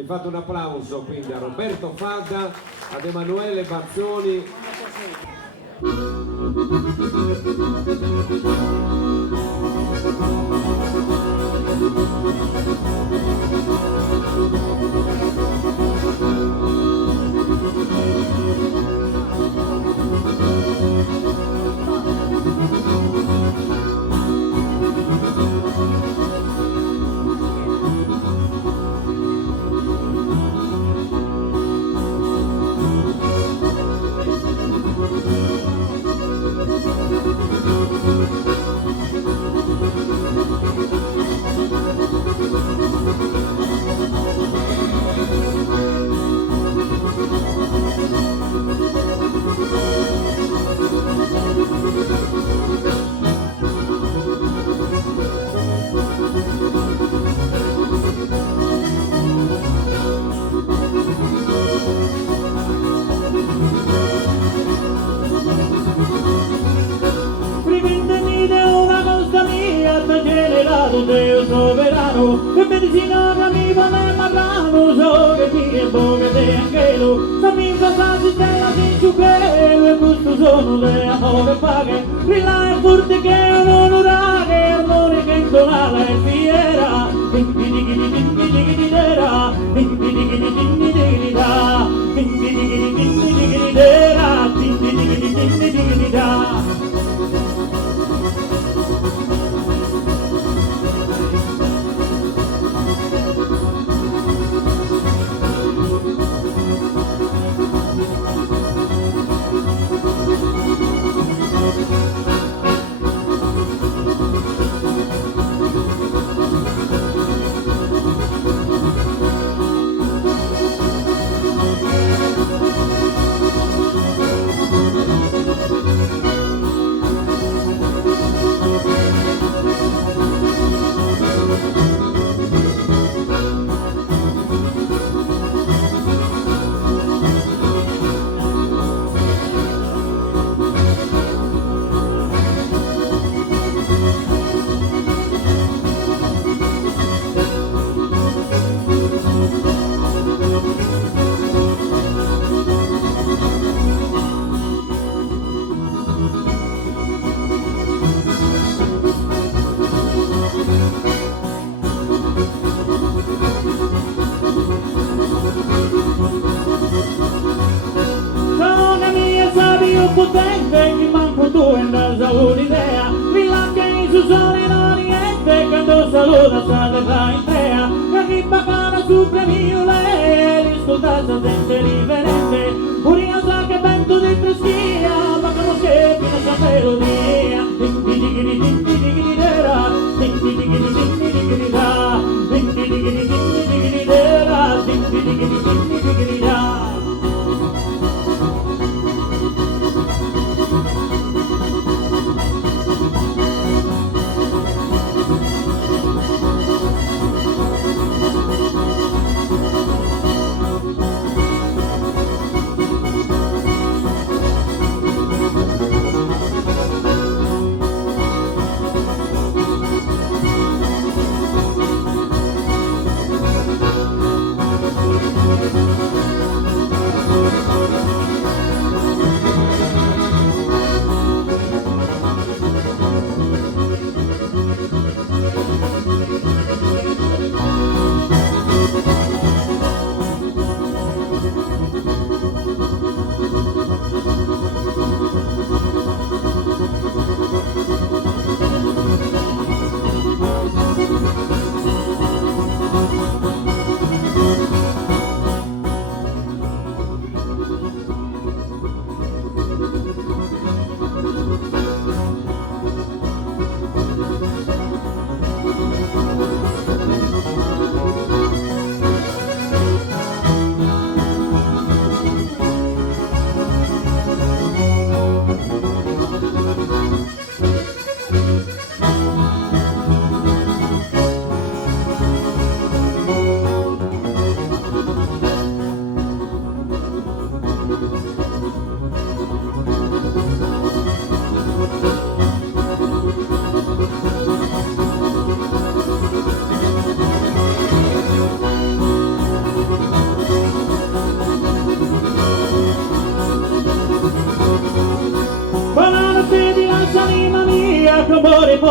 Vi fate un applauso quindi a Roberto Fadda, ad Emanuele Bazzoni. Dio soberano, che medicina che mi va nel marrano, so che ti è buono e angelo, se mi fa fasi stella di ciuchelo, e questo sono le amore paghe, brilla e forte che è un onorare, armonica intonale e fiera, dimmi digni dimmi digni dera, dimmi digni dimmi digni da, dimmi digni dimmi digni dera, dimmi digni dimmi digni da. Potente che manco tu andas un'idea, mi lascia in su sole non niente, quando saluta sa terra in trea, che arriva cara su premio lei, riscoltata gente riverente, uria sa che vento dentro schia, ma conosce fino a sa melodia, dimmi digni dimmi digni dera, dimmi digni dimmi digni da, dimmi digni dimmi digni dera, dimmi digni dimmi digni da.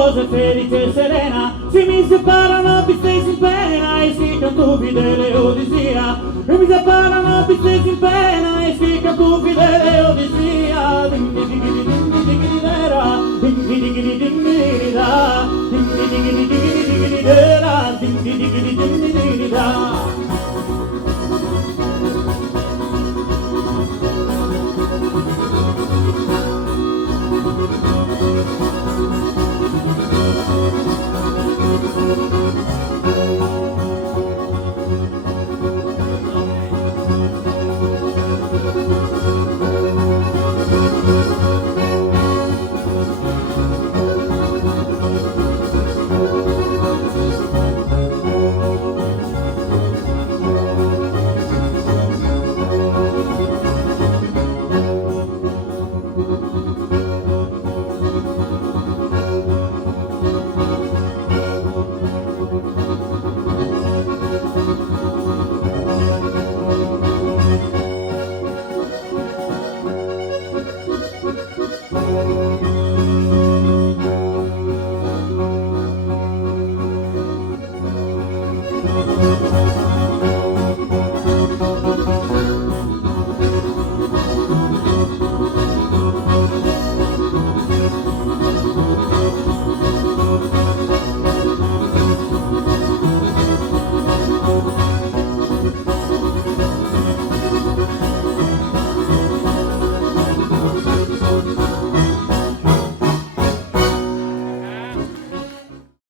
sposa felice e serena, se mi separano stessi in pena e si canto fedele odissia, e mi separano stessi in pena e si canto fedele odissia. Dimmi dighi dimmi dighi dera, dimmi dighi dimmi da, dimmi dighi dimmi dera, dimmi dighi dimmi da.